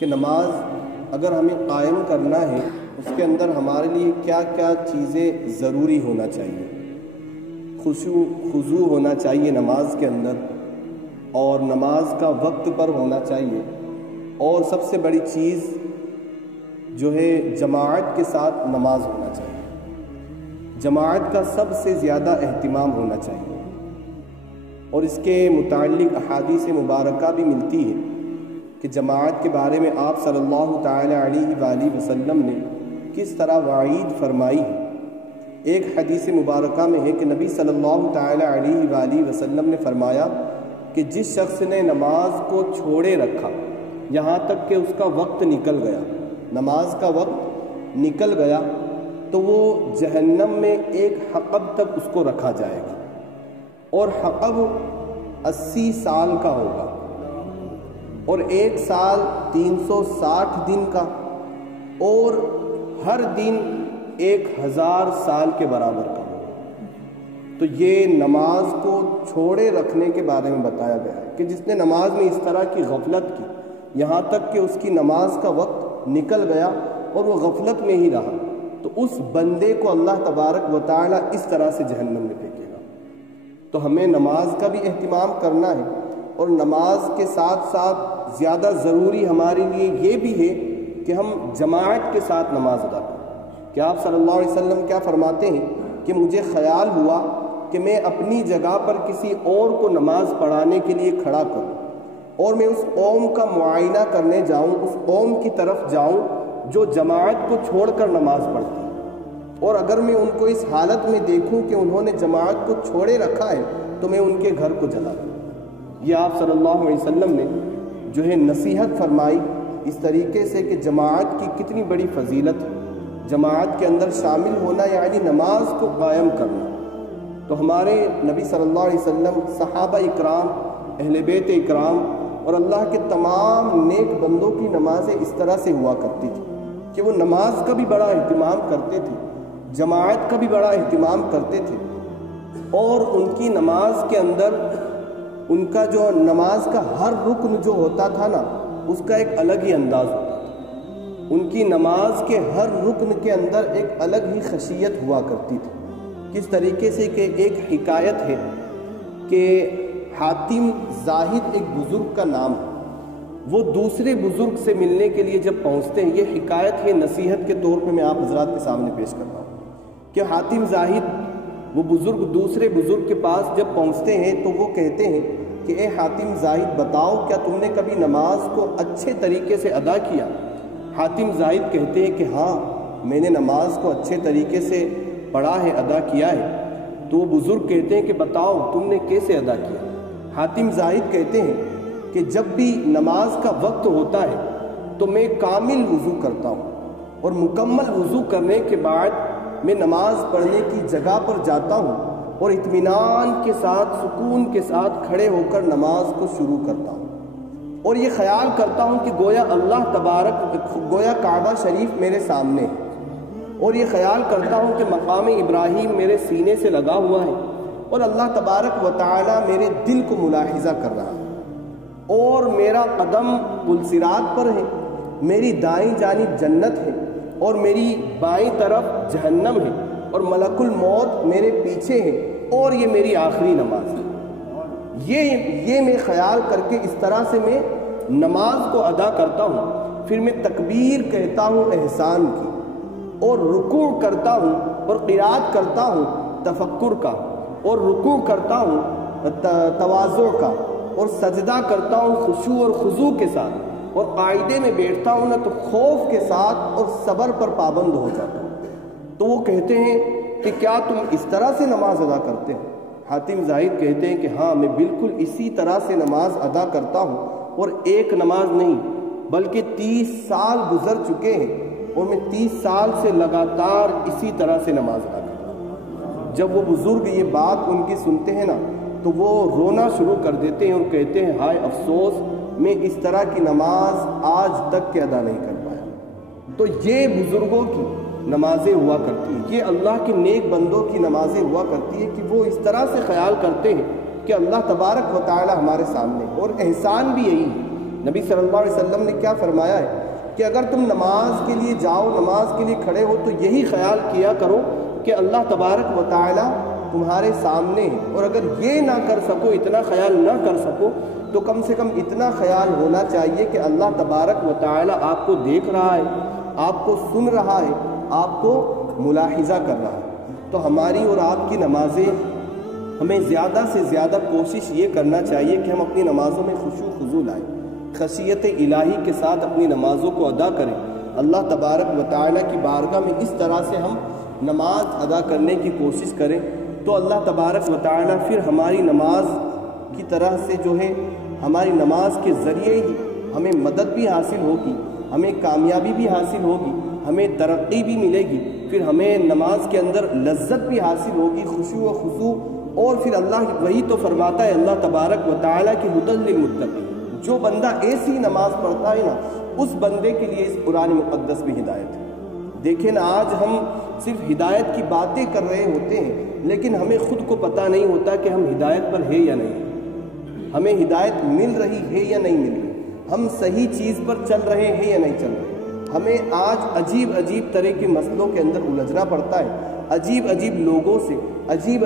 کہ نماز اگر ہمیں قائم کرنا ہے اس کے اندر ہمارے لیے کیا کیا چیزیں ضروری ہونا چاہیے۔ خضوع ہونا چاہیے نماز کے اندر، اور نماز کا وقت پر ہونا چاہیے، اور سب سے بڑی چیز جو ہے جماعت کے ساتھ نماز ہونا چاہیے۔ جماعت کا سب سے زیادہ اہتمام ہونا چاہیے، اور اس کے متعلق احادیث مبارکہ بھی ملتی ہے کہ جماعت کے بارے میں آپ صلی اللہ تعالی علیہ وآلہ وسلم نے کس طرح وعید فرمائی ہے۔ ایک حدیث مبارکہ میں ہے کہ نبی صلی اللہ تعالی علیہ وآلہ وسلم نے فرمایا کہ جس شخص نے نماز کو چھوڑے رکھا یہاں تک کہ اس کا وقت نکل گیا، نماز کا وقت نکل گیا، تو وہ جہنم میں ایک حقب تک اس کو رکھا جائے گا، اور حقب 80 سال کا ہوگا، اور ایک سال 360 دن کا، اور ہر دن 1000 سال کے برابر کا ہوگا۔ تو یہ نماز کو چھوڑے رکھنے کے بارے میں بتایا گیا ہے کہ جس نے نماز میں اس طرح کی غفلت کی یہاں تک کہ اس کی نماز کا وقت نکل گیا اور وہ غفلت میں ہی رہا، تو اس بندے کو اللہ تبارک و تعالی اس طرح سے جہنم میں پھینکے گا۔ تو ہمیں نماز کا بھی اہتمام کرنا ہے، اور نماز کے ساتھ ساتھ زیادہ ضروری ہمارے لیے یہ بھی ہے کہ ہم جماعت کے ساتھ نماز ادا کریں۔ کہ آپ صلی اللہ علیہ وسلم کیا فرماتے ہیں کہ مجھے خیال ہوا کہ میں اپنی جگہ پر کسی اور کو نماز پڑھانے کے لیے کھڑا کروں، اور میں اس قوم کا معائنہ کرنے جاؤں، اس قوم کی طرف جاؤں جو جماعت کو چھوڑ کر نماز پڑھتی ہے، اور اگر میں ان کو اس حالت میں دیکھوں کہ انہوں نے جماعت کو چھوڑے رکھا ہے تو میں ان کے گھر کو جلا دوں۔ یہ آپ صلی اللہ علیہ وسلم نے جو ہے نصیحت فرمائی اس طریقے سے کہ جماعت کی کتنی بڑی فضیلت ہے، جماعت کے اندر شامل ہونا یعنی نماز کو قائم کرنا۔ تو ہمارے نبی صلی اللہ علیہ وسلم، صحابہ اکرام، اہل بیت اکرام اور اللہ کے تمام نیک بندوں کی نمازیں اس طرح سے ہوا کرتی تھی کہ وہ نماز کا بھی بڑا اہتمام کرتے تھے، جماعت کا بھی بڑا اہتمام کرتے تھے، اور ان کی نماز کے اندر ان کا جو نماز کا ہر رکن جو ہوتا تھا نا اس کا ایک الگ ہی انداز ہوتا تھا۔ ان کی نماز کے ہر رکن کے اندر ایک الگ ہی خشیت ہوا کرتی تھی۔ کس طریقے سے کہ ایک حکایت ہے کہ حاتم زاہد ایک بزرگ کا نام ہے، وہ دوسرے بزرگ سے ملنے کے لیے جب پہنچتے ہیں، یہ حکایت ہے نصیحت کے طور پہ میں آپ حضرات کے سامنے پیش کرتا ہوں کہ حاتم زاہد وہ بزرگ دوسرے بزرگ کے پاس جب پہنچتے ہیں تو وہ کہتے ہیں کہ اے حاتم زاہد بتاؤ کیا تم نے کبھی نماز کو اچھے طریقے سے ادا کیا؟ حاتم زاہد کہتے ہیں کہ ہاں میں نے نماز کو اچھے طریقے سے پڑھا ہے، ادا کیا ہے۔ تو وہ بزرگ کہتے ہیں کہ بتاؤ تم نے کیسے ادا کیا؟ حاتم زاہد کہتے ہیں کہ جب بھی نماز کا وقت ہوتا ہے تو میں کامل وضو کرتا ہوں، اور مکمل وضو کرنے کے بعد میں نماز پڑھنے کی جگہ پر جاتا ہوں، اور اطمینان کے ساتھ سکون کے ساتھ کھڑے ہو کر نماز کو شروع کرتا ہوں، اور یہ خیال کرتا ہوں کہ گویا اللہ تبارک گویا کعبہ شریف میرے سامنے ہے، اور یہ خیال کرتا ہوں کہ مقام ابراہیم میرے سینے سے لگا ہوا ہے، اور اللہ تبارک و تعالی میرے دل کو ملاحظہ کر رہا ہے، اور میرا قدم پلصراط پر ہے، میری دائیں جانب جنت ہے اور میری بائیں طرف جہنم ہے، اور ملک الموت میرے پیچھے ہے، اور یہ میری آخری نماز ہے۔ یہ میں خیال کر کے اس طرح سے میں نماز کو ادا کرتا ہوں، پھر میں تکبیر کہتا ہوں احسان کی، اور رکوع کرتا ہوں اور قرات کرتا ہوں تفکر کا، اور رکوع کرتا ہوں تواضع کا، اور سجدہ کرتا ہوں خشوع اور خضوع کے ساتھ، اور قاعدے میں بیٹھتا ہوں نا تو خوف کے ساتھ اور صبر پر پابند ہو جاتا ہوں۔ تو وہ کہتے ہیں کہ کیا تم اس طرح سے نماز ادا کرتے ہو؟ حاتم زاہد کہتے ہیں کہ ہاں میں بالکل اسی طرح سے نماز ادا کرتا ہوں، اور ایک نماز نہیں بلکہ 30 سال گزر چکے ہیں، اور میں 30 سال سے لگاتار اسی طرح سے نماز ادا کرتا ہوں۔ جب وہ بزرگ یہ بات ان کی سنتے ہیں نا تو وہ رونا شروع کر دیتے ہیں اور کہتے ہیں ہائے افسوس، میں اس طرح کی نماز آج تک کے ادا نہیں کر پایا۔ تو یہ بزرگوں کی نمازیں ہوا کرتی ہیں، یہ اللہ کے نیک بندوں کی نمازیں ہوا کرتی ہیں کہ وہ اس طرح سے خیال کرتے ہیں کہ اللہ تبارک و تعالی ہمارے سامنے، اور احسان بھی یہی ہے۔ نبی صلی اللہ علیہ وسلم نے کیا فرمایا ہے کہ اگر تم نماز کے لیے جاؤ، نماز کے لیے کھڑے ہو، تو یہی خیال کیا کرو کہ اللہ تبارک و تعالی تمہارے سامنے ہے، اور اگر یہ نہ کر سکو، اتنا خیال نہ کر سکو، تو کم سے کم اتنا خیال ہونا چاہیے کہ اللہ تبارک و تعالی آپ کو دیکھ رہا ہے، آپ کو سن رہا ہے، آپ کو ملاحظہ کر رہا ہے۔ تو ہماری اور آپ کی نمازیں، ہمیں زیادہ سے زیادہ کوشش یہ کرنا چاہیے کہ ہم اپنی نمازوں میں خشوع خضوع لائیں، خشیت الہی کے ساتھ اپنی نمازوں کو ادا کریں۔ اللہ تبارک و تعالی کی بارگاہ میں اس طرح سے ہم نماز ادا کرنے کی کوشش کریں تو اللہ تبارک و تعالی پھر ہماری نماز کی طرح سے جو ہے، ہماری نماز کے ذریعے ہی ہمیں مدد بھی حاصل ہوگی، ہمیں کامیابی بھی حاصل ہوگی، ہمیں ترقی بھی ملے گی، پھر ہمیں نماز کے اندر لذت بھی حاصل ہوگی، خشوع و خضوع۔ اور پھر اللہ وہی تو فرماتا ہے اللہ تبارک و تعالیٰ کی ہدی للمتقین، جو بندہ ایسی نماز پڑھتا ہے نا، اس بندے کے لیے اس قرآن مقدس میں ہدایت ہے۔ دیکھیں نا، آج ہم صرف ہدایت کی باتیں کر رہے ہوتے ہیں، لیکن ہمیں خود کو پتہ نہیں ہوتا کہ ہم ہدایت پر ہے یا نہیں، ہمیں ہدایت مل رہی ہے یا نہیں مل رہی، ہم صحیح چیز پر چل رہے ہیں یا نہیں چل رہے۔ ہمیں آج عجیب عجیب طرح کے مسئلوں کے اندر الجھنا پڑتا ہے، عجیب عجیب لوگوں سے، عجیب